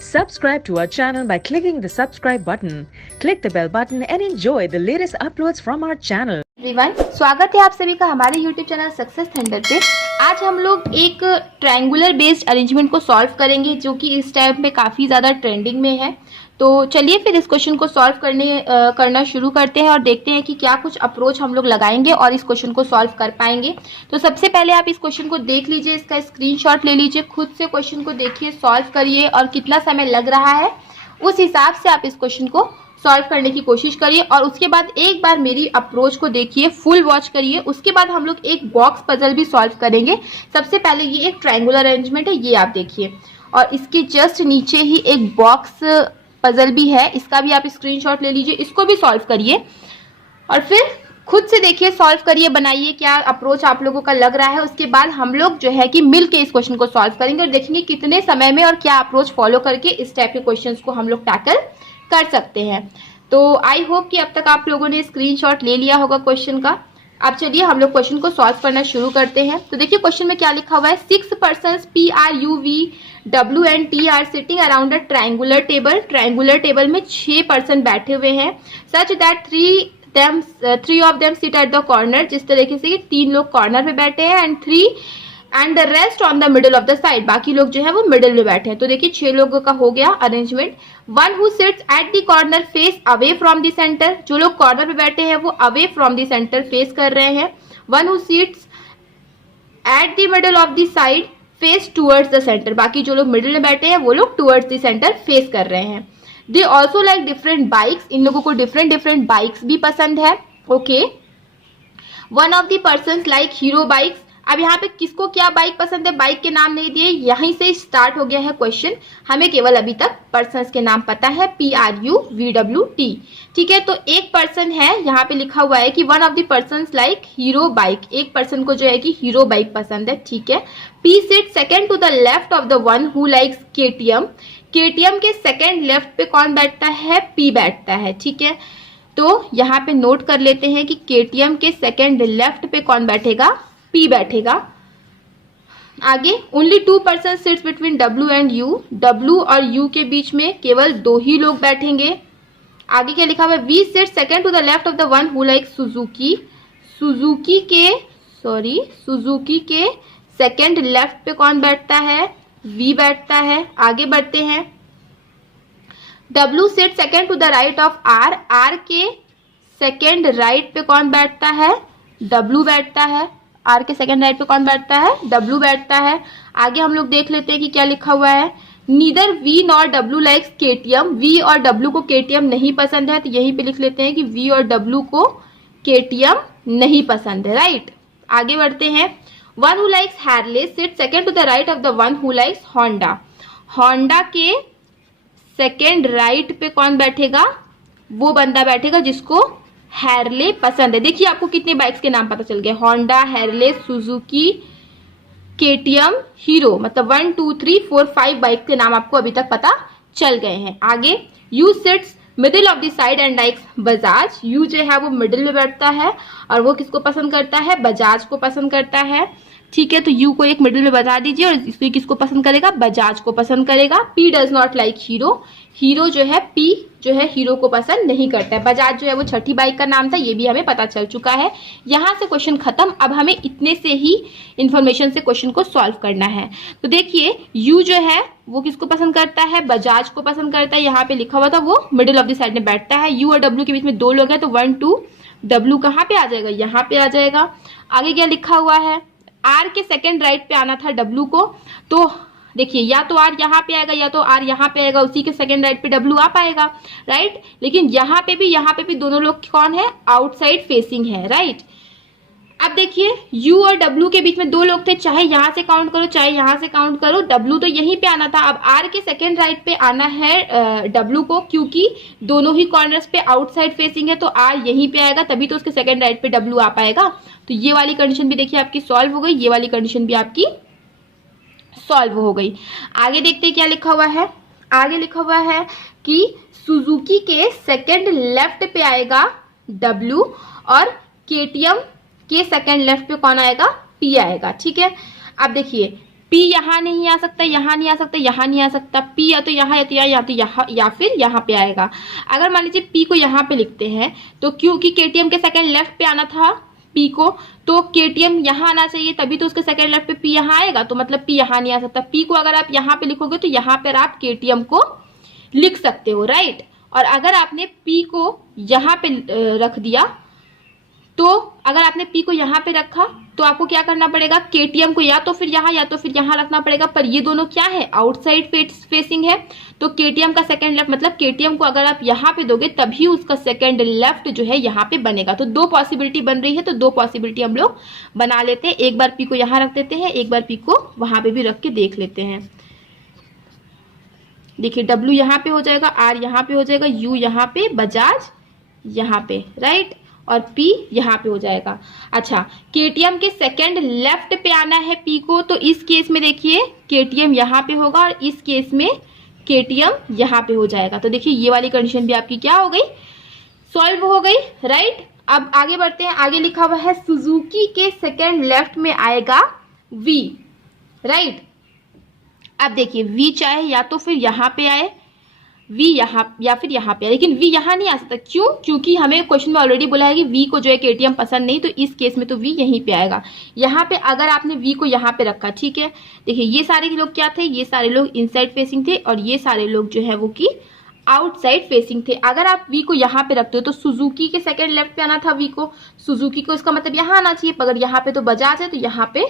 Subscribe to our channel by clicking the subscribe button. Click the bell button and enjoy the latest uploads from our channel. Everyone, स्वागत है आप सभी का हमारे YouTube channel success thunder पे। आज हम लोग एक ट्रायंगुलर बेस्ड अरेंजमेंट को सॉल्व करेंगे जो कि इस टाइम पे काफ़ी ज़्यादा ट्रेंडिंग में है। तो चलिए फिर इस क्वेश्चन को सॉल्व करना शुरू करते हैं और देखते हैं कि क्या कुछ अप्रोच हम लोग लगाएंगे और इस क्वेश्चन को सॉल्व कर पाएंगे। तो सबसे पहले आप इस क्वेश्चन को देख लीजिए, इसका स्क्रीनशॉट ले लीजिए, खुद से क्वेश्चन को देखिए, सॉल्व करिए और कितना समय लग रहा है उस हिसाब से आप इस क्वेश्चन को सॉल्व करने की कोशिश करिए। और उसके बाद एक बार मेरी अप्रोच को देखिए, फुल वॉच करिए। उसके बाद हम लोग एक बॉक्स पजल भी सॉल्व करेंगे। सबसे पहले ये एक ट्रायंगुलर अरेंजमेंट है, ये आप देखिए, और इसके जस्ट नीचे ही एक बॉक्स पजल भी है, इसका भी आप स्क्रीनशॉट ले लीजिए, इसको भी सॉल्व करिए और फिर खुद से देखिए, सॉल्व करिए, बनाइए क्या अप्रोच आप लोगों का लग रहा है। उसके बाद हम लोग जो है कि मिल के इस क्वेश्चन को सॉल्व करेंगे और देखेंगे कितने समय में और क्या अप्रोच फॉलो करके इस टाइप के क्वेश्चंस को हम लोग टैकल कर सकते हैं। तो आई होप कि अब तक आप लोगों ने स्क्रीनशॉट ले लिया होगा क्वेश्चन का। अब चलिए हम लोग क्वेश्चन को सॉल्व करना शुरू करते हैं। तो देखिए क्वेश्चन में क्या लिखा हुआ है, 6 persons PRUV W and T are sitting around a triangular table। Triangular table में 6 पर्सन बैठे हुए हैं। Such that three of them sit at the corner, जिस तरीके से 3 लोग कॉर्नर पे बैठे हैं and the rest on the middle of the side, बाकी लोग जो है वो मिडल में बैठे हैं। तो देखिए 6 लोगों का हो गया arrangement. One who sits at the corner face away from the centre, जो लोग कॉर्नर पे बैठे हैं वो away from the centre face कर रहे हैं। One who sits at the middle of the side face towards the centre, बाकी जो लोग मिडिल में बैठे हैं वो लोग टूवर्ड्स द सेंटर फेस कर रहे हैं। They also like different bikes, इन लोगों को डिफरेंट बाइक्स भी पसंद है। Okay, one of the person like Hero bikes. अब यहाँ पे किसको क्या बाइक पसंद है, बाइक के नाम नहीं दिए, यहीं से स्टार्ट हो गया है क्वेश्चन। हमें केवल अभी तक पर्सन्स के नाम पता है, PRUVWT। ठीक है, तो एक पर्सन है, यहाँ पे लिखा हुआ है कि one of the persons like hero bike, एक पर्सन को जो है कि हीरो बाइक पसंद है। ठीक है, P sit second to the left of the one who likes KTM। KTM के सेकेंड लेफ्ट पे कौन बैठता है, P बैठता है। ठीक है, तो यहाँ पे नोट कर लेते हैं कि KTM के सेकेंड लेफ्ट पे कौन बैठेगा, P बैठेगा। आगे only 2 person sits between W and U, W और U के बीच में केवल 2 ही लोग बैठेंगे। आगे क्या लिखा हुआ है, V sits second to the left of the one who like Suzuki. Suzuki के सेकेंड लेफ्ट पे कौन बैठता है, V बैठता है। आगे बढ़ते हैं, W sit second to the right of R, R के सेकेंड राइट पे कौन बैठता है, W बैठता है। R के सेकेंड राइट पे कौन बैठता है, W बैठता है। आगे हम लोग देख लेते हैं कि क्या लिखा हुआ है, neither V nor W likes KTM। V और W को KTM नहीं पसंद है, तो यहीं पे लिख लेते हैं कि V और W को KTM नहीं पसंद है। राइट, आगे बढ़ते हैं, one who likes Harley sit second to the right of the one who likes Honda. Honda के सेकेंड राइट पे कौन बैठेगा, वो बंदा बैठेगा जिसको हैरले पसंद है। देखिए आपको कितने बाइक्स के नाम पता चल गए, होंडा, हैरले, सुजुकी, KTM, हीरो, मतलब 1 2 3 4 5 बाइक के नाम आपको अभी तक पता चल गए हैं। आगे U sits middle of the side and likes Bajaj. U जो है वो मिडिल में बैठता है और वो किसको पसंद करता है, बजाज को पसंद करता है। ठीक है, तो यू को एक मिडिल में बता दीजिए और इसको किसको पसंद करेगा, बजाज को पसंद करेगा। P does not like hero, hero जो है P जो है हीरो को पसंद नहीं करता है। बजाज जो है वो छठी बाइक का नाम था, ये भी हमें पता चल चुका है। यहाँ से क्वेश्चन खत्म। अब हमें इतने से ही इंफॉर्मेशन से क्वेश्चन को सॉल्व करना है। तो देखिए यू जो है वो किसको पसंद करता है, बजाज को पसंद करता है। यहाँ पे लिखा हुआ था वो मिडिल ऑफ द साइड में बैठता है। यू और W के बीच में 2 लोग हैं, तो 1 2 W कहाँ पे आ जाएगा, यहाँ पे आ जाएगा। आगे क्या लिखा हुआ है, R के सेकेंड राइट पे आना था W को, तो देखिए या तो R यहाँ पे आएगा या तो R यहाँ पे आएगा, उसी के सेकेंड राइट पे W आ पाएगा। राइट, लेकिन यहाँ पे भी दोनों लोग कौन है, आउटसाइड फेसिंग है। राइट, अब देखिए U और W के बीच में 2 लोग थे, चाहे यहाँ से काउंट करो चाहे यहाँ से काउंट करो, W तो यहीं पे आना था। अब R के सेकेंड राइट पे आना है W को, क्योंकि दोनों ही कॉर्नर्स पे आउटसाइड फेसिंग है, तो R यहीं पे आएगा, तभी तो उसके सेकेंड राइट पे W आ पाएगा। तो ये वाली कंडीशन भी देखिए आपकी सॉल्व हो गई, ये वाली कंडीशन भी आपकी सॉल्व हो गई। आगे देखते हैं क्या लिखा हुआ है। आगे लिखा हुआ है कि सुजुकी के सेकेंड लेफ्ट पे आएगा W और KTM के सेकंड लेफ्ट पे कौन आएगा, पी आएगा। ठीक है, अब देखिए P यहाँ नहीं आ सकता, यहाँ नहीं आ सकता, यहाँ नहीं आ सकता, P या तो यहाँ या तो यहाँ या फिर यहाँ पे आएगा। अगर मान लीजिए P को यहाँ पे लिखते हैं तो क्योंकि KTM के सेकंड लेफ्ट पे आना था P को, तो KTM यहाँ आना चाहिए, तभी तो उसके सेकंड लेफ्ट पे P यहाँ आएगा, तो मतलब P यहाँ नहीं आ सकता। P को अगर आप यहाँ पे लिखोगे तो यहाँ पर आप KTM को लिख सकते हो, राइट। और अगर आपने P को यहाँ पे रख दिया, तो अगर आपने P को यहाँ पे रखा तो आपको क्या करना पड़ेगा, KTM को या तो फिर यहाँ रखना पड़ेगा, पर ये दोनों क्या है, आउटसाइड फेसिंग है। तो KTM का सेकंड लेफ्ट मतलब KTM को अगर आप यहाँ पे दोगे तभी उसका सेकंड लेफ्ट जो है यहाँ पे बनेगा। तो दो पॉसिबिलिटी बन रही है, तो दो पॉसिबिलिटी हम लोग बना लेते हैं। एक बार P को यहाँ रख देते हैं, एक बार P को वहां पे भी रख के देख लेते हैं। देखिए W यहाँ पे हो जाएगा, R यहाँ पे हो जाएगा, U यहाँ पे, बजाज यहाँ पे, राइट, और P यहाँ पे हो जाएगा। अच्छा, KTM के सेकंड लेफ्ट पे आना है P को, तो इस केस में देखिए KTM यहाँ पे होगा और इस केस में KTM यहाँ पे हो जाएगा। तो देखिए ये वाली कंडीशन भी आपकी क्या हो गई, सॉल्व हो गई, राइट। अब आगे बढ़ते हैं, आगे लिखा हुआ है सुजुकी के सेकंड लेफ्ट में आएगा V, राइट। अब देखिए V चाहे या तो फिर यहाँ पे आए, V यहाँ या फिर यहाँ पे, लेकिन V यहाँ नहीं आ सकता। क्यों? क्योंकि हमें क्वेश्चन में ऑलरेडी बोला है कि V को जो है KTM पसंद नहीं, तो इस केस में तो V यहीं पे आएगा। यहाँ पे अगर आपने V को यहाँ पे रखा, ठीक है, देखिए ये सारे लोग क्या थे, ये सारे लोग इनसाइड फेसिंग थे और ये सारे लोग जो है वो की आउटसाइड फेसिंग थे। अगर आप V को यहाँ पे रखते हो तो सुजुकी के सेकंड लेफ्ट पे आना था V को, सुजुकी को इसका मतलब यहाँ आना चाहिए, अगर यहाँ पे तो बजाज है तो यहाँ पे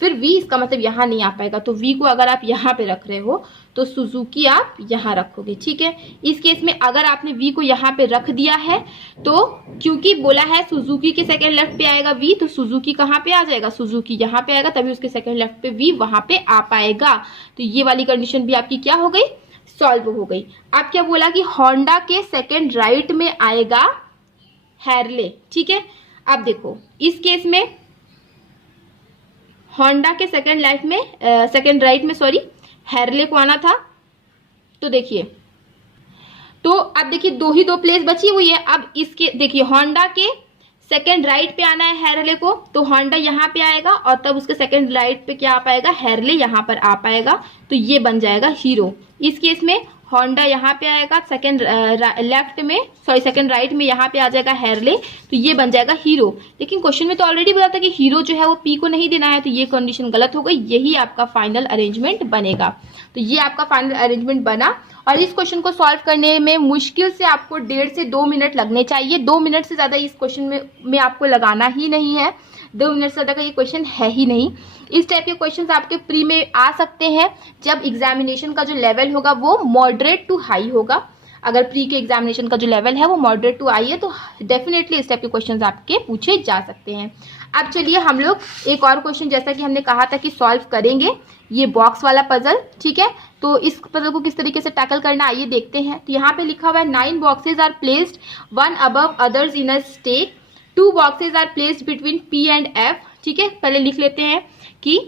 फिर V इसका मतलब यहाँ नहीं आ पाएगा। तो V को अगर आप यहाँ पे रख रहे हो तो सुजुकी आप यहाँ रखोगे, ठीक है। इस केस में अगर आपने V को यहाँ पे रख दिया है तो क्योंकि बोला है सुजुकी के सेकंड लेफ्ट पे आएगा V, तो सुजुकी कहाँ पे आ जाएगा, सुजुकी यहाँ पे आएगा, तभी उसके सेकंड लेफ्ट पे V वहां पे आ पाएगा। तो ये वाली कंडीशन भी आपकी क्या हो गई, सॉल्व हो गई। अब क्या बोला कि होंडा के सेकंड राइट में आएगा हैरले, ठीक है। अब देखो इस केस में होंडा के सेकंड राइट में हैरले को आना था। तो देखिए, तो अब देखिए दो प्लेस बची हुई है। अब इसके देखिए होंडा के सेकंड राइट पे आना है हैरले को, तो होंडा यहाँ पे आएगा और तब उसके सेकंड राइट पे क्या आ पाएगा, हैरले यहाँ पर आ पाएगा। तो ये बन जाएगा हीरो। इस केस में होंडा यहाँ पे आएगा सेकंड राइट में यहाँ पे आ जाएगा हैरले, तो ये बन जाएगा हीरो। लेकिन क्वेश्चन में तो ऑलरेडी बोला था कि हीरो जो है वो P को नहीं देना है, तो ये कंडीशन गलत हो गई। यही आपका फाइनल अरेंजमेंट बनेगा। तो ये आपका फाइनल अरेंजमेंट बना और इस क्वेश्चन को सॉल्व करने में मुश्किल से आपको 1.5 से 2 मिनट लगने चाहिए। 2 मिनट से ज्यादा इस क्वेश्चन में आपको लगाना ही नहीं है। 2 मिनट से ज्यादा का ये क्वेश्चन है ही नहीं। इस टाइप के क्वेश्चंस आपके प्री में आ सकते हैं जब एग्जामिनेशन का जो लेवल होगा वो मॉडरेट टू हाई होगा। अगर प्री के एग्जामिनेशन का जो लेवल है वो मॉडरेट टू हाई है तो डेफिनेटली इस टाइप के क्वेश्चंस आपके पूछे जा सकते हैं। अब चलिए हम लोग एक और क्वेश्चन, जैसा कि हमने कहा था कि सॉल्व करेंगे, ये बॉक्स वाला पजल, ठीक है। तो इस पजल को किस तरीके से टैकल करना आइए देखते हैं। तो यहाँ पे लिखा हुआ है 9 boxes are placed one above others in a stack, 2 boxes are placed between P and F, ठीक है। पहले लिख लेते हैं कि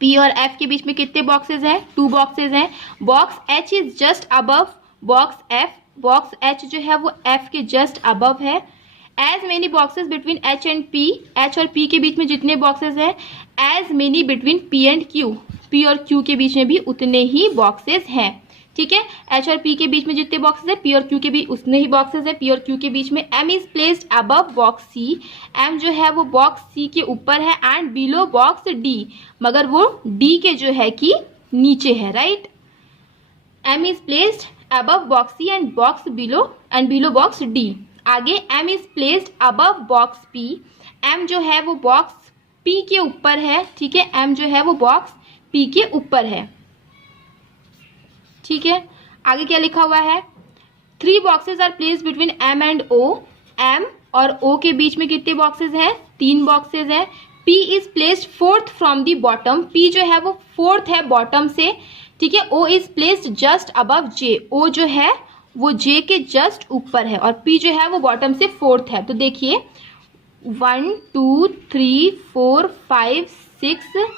P और F के बीच में कितने बॉक्सेज हैं, 2 बॉक्सेज हैं। Box H is just above box F, box H जो है वो F के जस्ट अबव है। As many boxes between H and P, H और P के बीच में जितने बॉक्सेज हैं, as many between P and Q, P और Q के बीच में भी उतने ही बॉक्सेज हैं, ठीक है। H और P के बीच में जितने बॉक्सेज है, P और Q के भी उतने ही बॉक्सेज है। P और Q के बीच में M is placed above box C, M जो है वो बॉक्स C के ऊपर है, एंड बिलो बॉक्स D, मगर वो D के जो है कि नीचे है, right. M is placed above box C and below box D। आगे M is placed above box P, M जो है वो बॉक्स P के ऊपर है, ठीक है। M जो है वो बॉक्स P के ऊपर है, ठीक है। आगे क्या लिखा हुआ है, 3 boxes are placed between M and O, M और O के बीच में कितने बॉक्सेज हैं, 3 बॉक्सेज हैं। P is placed 4th from the bottom, P जो है वो 4th है बॉटम से, ठीक है। O is placed just above J, O जो है वो J के जस्ट ऊपर है और P जो है वो बॉटम से 4th है। तो देखिए 1 2 3 4 5 6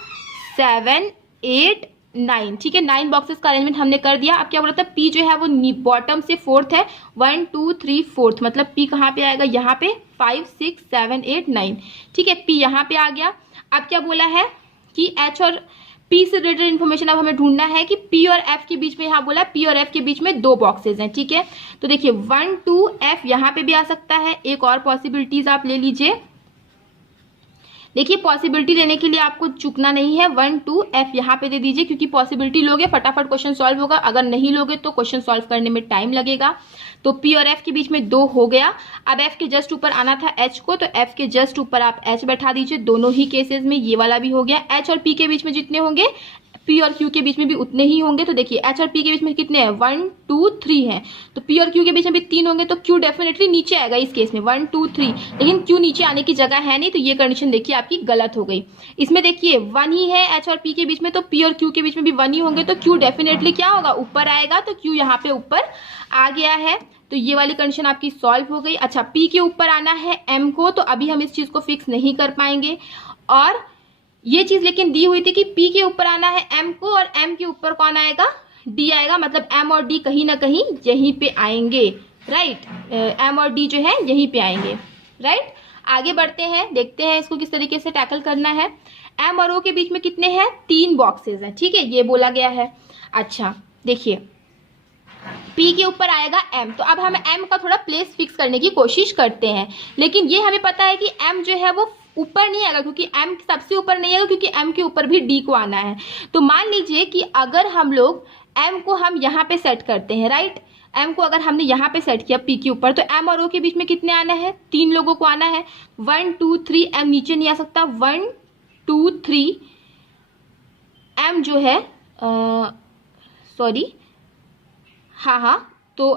7 8 9, ठीक है। 9 बॉक्सेस का अरेंजमेंट हमने कर दिया। अब क्या बोला था, P जो है वो बॉटम से 4th है, 1 2 3 4th, मतलब P कहाँ पे आएगा, यहाँ पे 5 6 7 8 9। ठीक है, P यहाँ पे आ गया। अब क्या बोला है कि H और P से रिलेटेड इन्फॉर्मेशन अब हमें ढूंढना है कि P और F के बीच में, यहाँ बोला P और F के बीच में 2 बॉक्सेस हैं। ठीक है, तो देखिए 1 2 F यहाँ पे भी आ सकता है। एक और पॉसिबिलिटीज आप ले लीजिए। देखिए पॉसिबिलिटी लेने के लिए आपको चूकना नहीं है, 1 2 F यहाँ पे दे दीजिए, क्योंकि पॉसिबिलिटी लोगे फटाफट क्वेश्चन सॉल्व होगा, अगर नहीं लोगे तो क्वेश्चन सॉल्व करने में टाइम लगेगा। तो P और F के बीच में 2 हो गया। अब F के जस्ट ऊपर आना था H को, तो F के जस्ट ऊपर आप H बैठा दीजिए। दोनों ही केसेस में ये वाला भी हो गया। H और P के बीच में जितने होंगे P और Q के बीच में भी उतने ही होंगे। तो देखिए H और P के बीच में कितने हैं, 1 2 3 हैं। तो P और Q के बीच में भी 3 होंगे, तो Q डेफिनेटली नीचे आएगा इस केस में, 1 2 3। लेकिन Q नीचे आने की जगह है नहीं, तो ये कंडीशन देखिए आपकी गलत हो गई। इसमें देखिए 1 ही है H और P के बीच में, तो P और Q के बीच में भी 1 ही होंगे, तो Q डेफिनेटली क्या होगा, ऊपर आएगा। तो Q यहाँ पे ऊपर आ गया है, तो ये वाली कंडीशन आपकी सॉल्व हो गई। अच्छा, P के ऊपर आना है M को, तो अभी हम इस चीज को फिक्स नहीं कर पाएंगे। और ये चीज लेकिन दी हुई थी कि P के ऊपर आना है M को, और M के ऊपर कौन आएगा, D आएगा। मतलब M और D कहीं ना कहीं यहीं पे आएंगे, राइट। M और D जो है यहीं पे आएंगे, राइट। आगे बढ़ते हैं, देखते हैं इसको किस तरीके से टैकल करना है। M और O के बीच में कितने हैं, 3 बॉक्सेस हैं। ठीक है, ये बोला गया है। अच्छा देखिए P के ऊपर आएगा M, तो अब हम M का थोड़ा प्लेस फिक्स करने की कोशिश करते हैं। लेकिन ये हमें पता है कि M जो है वो ऊपर नहीं आएगा, क्योंकि M सबसे ऊपर नहीं आएगा, क्योंकि M के ऊपर भी D को आना है। तो मान लीजिए कि अगर हम लोग M को हम यहाँ पे सेट करते हैं, राइट। M को अगर हमने यहाँ पे सेट किया P के ऊपर, तो M और O के बीच में कितने आना है, 3 लोगों को आना है। 1 2 3, M नीचे नहीं आ सकता, 1 2 3 M जो है सॉरी, हाँ, तो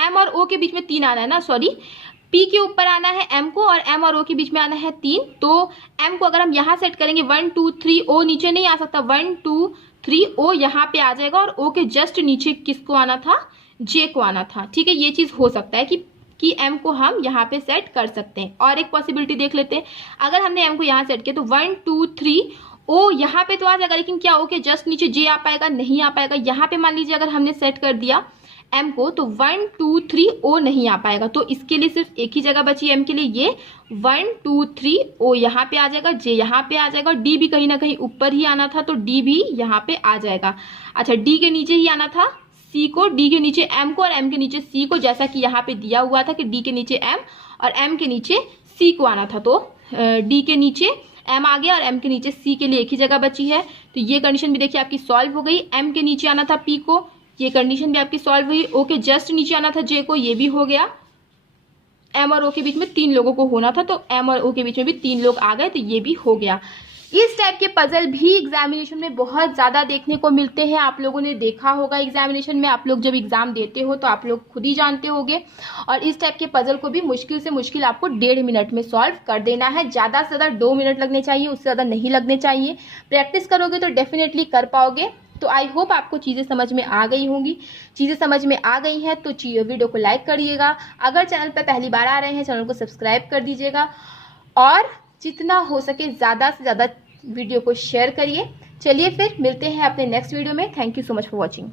M और O के बीच में 3 आना है ना, सॉरी। P के ऊपर आना है M को, और M और O के बीच में आना है 3। तो M को अगर हम यहाँ सेट करेंगे 1 2 3, O नीचे नहीं आ सकता, 1 2 3 O यहाँ पे आ जाएगा, और O के जस्ट नीचे किसको आना था, J को आना था। ठीक है, ये चीज हो सकता है कि M को हम यहाँ पे सेट कर सकते हैं। और एक पॉसिबिलिटी देख लेते हैं, अगर हमने M को यहाँ सेट किया तो 1 2 3 O यहाँ पे तो आ जाएगा, लेकिन क्या O के जस्ट नीचे J आ पाएगा, नहीं आ पाएगा। यहाँ पे मान लीजिए अगर हमने सेट कर दिया M को, तो 1 2 3 O नहीं आ पाएगा। तो इसके लिए सिर्फ एक ही जगह बची M के लिए, ये 1 2 3 O यहाँ पे आ जाएगा, J यहाँ पे आ जाएगा, D भी कहीं ना कहीं ऊपर ही आना था, तो D भी यहाँ पे आ जाएगा। अच्छा, D के नीचे ही आना था C को, D के नीचे M को, और M के नीचे C को, जैसा कि यहाँ पे दिया हुआ था कि D के नीचे M और M के नीचे C को आना था। तो D के नीचे M आ गया और M के नीचे C के लिए एक ही जगह बची है। तो ये कंडीशन भी देखिए आपकी सॉल्व हो गई। M के नीचे आना था P को, ये कंडीशन भी आपकी सॉल्व हुई। O के जस्ट नीचे आना था J को, ये भी हो गया। M और O के बीच में 3 लोगों को होना था, तो M और O के बीच में भी 3 लोग आ गए, तो ये भी हो गया। इस टाइप के पजल भी एग्जामिनेशन में बहुत ज्यादा देखने को मिलते हैं। आप लोगों ने देखा होगा एग्जामिनेशन में, आप लोग जब एग्जाम देते हो तो आप लोग खुद ही जानते होंगे। और इस टाइप के पजल को भी मुश्किल से मुश्किल आपको 1.5 मिनट में सॉल्व कर देना है। ज्यादा से ज्यादा 2 मिनट लगने चाहिए, उससे ज्यादा नहीं लगने चाहिए। प्रैक्टिस करोगे तो डेफिनेटली कर पाओगे। तो आई होप आपको चीजें समझ में आ गई होंगी। चीजें समझ में आ गई हैं तो वीडियो को लाइक करिएगा। अगर चैनल पर पहली बार आ रहे हैं, चैनल को सब्सक्राइब कर दीजिएगा, और जितना हो सके ज्यादा से ज्यादा वीडियो को शेयर करिए। चलिए फिर मिलते हैं अपने नेक्स्ट वीडियो में। Thank you so much for watching.